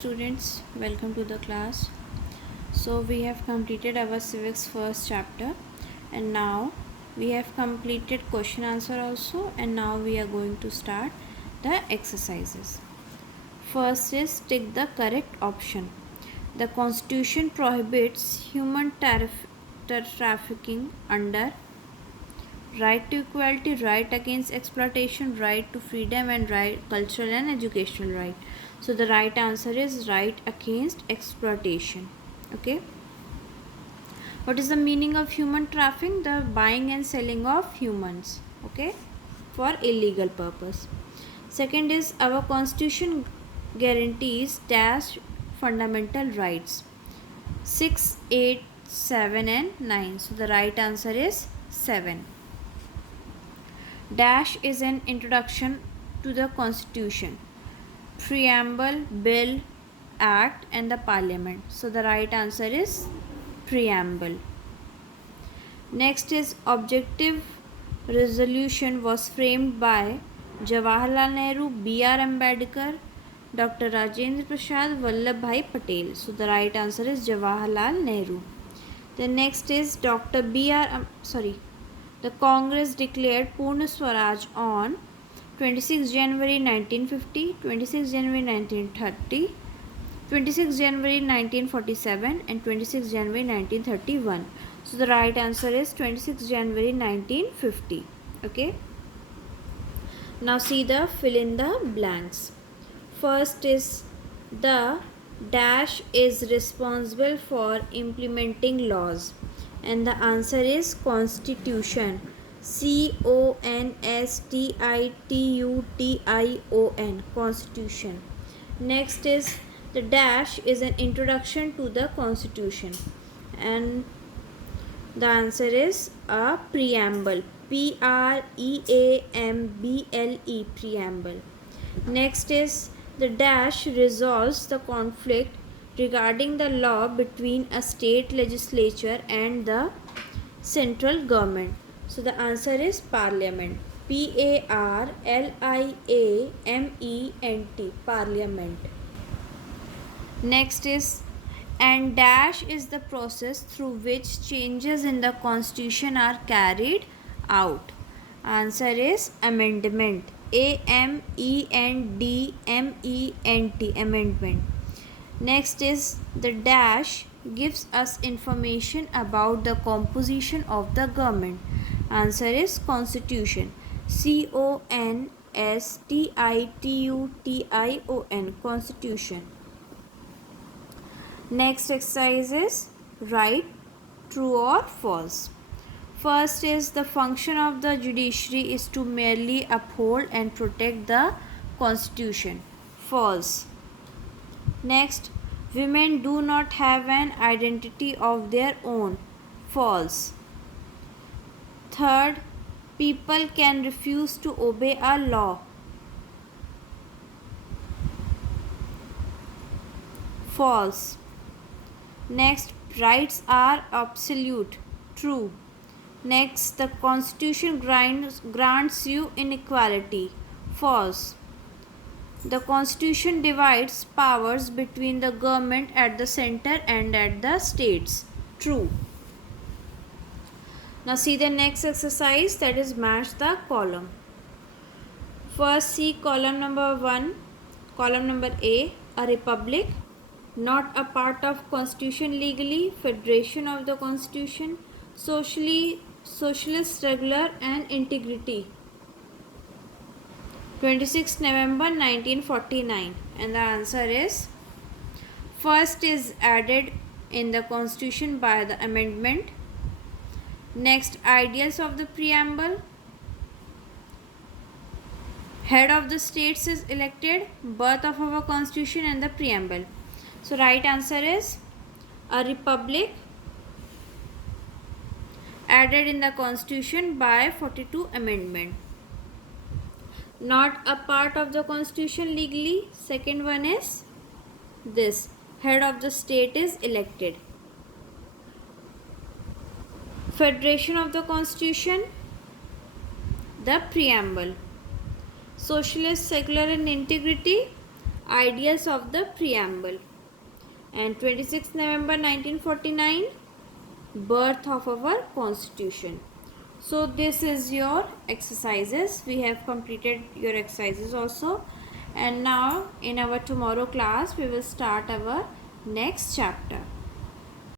Students, welcome to the class. So we have completed our civics first chapter, and now we have completed question answer also, and now we are going to start the exercises. First is tick the correct option. The constitution prohibits human trafficking under right to equality, right against exploitation, right to freedom, and right cultural and educational right. So the right answer is right against exploitation. Okay. What is the meaning of human trafficking? The buying and selling of humans. Okay, for illegal purpose. Second is our constitution guarantees dash fundamental rights 6, 8, 7 and 9. So the right answer is 7. Dash is an introduction to the constitution, preamble, bill, act and the parliament. So the right answer is preamble. Next is objective resolution was framed by Jawaharlal Nehru, B.R. Ambedkar, Dr. Rajendra Prasad, Vallabhbhai Patel. So the right answer is Jawaharlal Nehru. The next is the Congress declared Purna Swaraj on 26 January 1950, 26 January 1930, 26 January 1947 and 26 January 1931. So the right answer is 26 January 1950. Okay. Now see the fill in the blanks. First is the dash is responsible for implementing laws, and the answer is constitution. Constitution. Constitution. Next is the dash is an introduction to the constitution, and the answer is a preamble. Preamble. Preamble. Next is the dash resolves the conflict regarding the law between a state legislature and the central government. So the answer is parliament. Parliament. Parliament. Next is and dash is the process through which changes in the constitution are carried out. Answer is amendment. Amendment. Amendment. Next is the dash gives us information about the composition of the government. Answer is constitution. Constitution. Constitution. Next exercise is right, true or false. First is the function of the judiciary is to merely uphold and protect the constitution. False. Next, women do not have an identity of their own. False. Third, people can refuse to obey a law. False. Next, rights are absolute. True. Next, the constitution grants you inequality. False. The constitution divides powers between the government at the center and at the states. True. Now see the next exercise, that is match the column. First see column number 1. Column number A, a republic, not a part of constitution legally, federation of the constitution, socialist, regular and integrity. 26 November 1949, and the answer is first is added in the constitution by the amendment. Next, ideals of the preamble, head of the states is elected, birth of our constitution and the preamble. So right answer is a republic added in the constitution by 42 amendment. Not a part of the constitution legally. Second one is this, head of the state is elected. Federation of the constitution, the preamble. Socialist, secular and integrity, ideas of the preamble. And 26th November 1949, birth of our constitution. So this is your exercises. We have completed your exercises also, and now in our tomorrow class we will start our next chapter.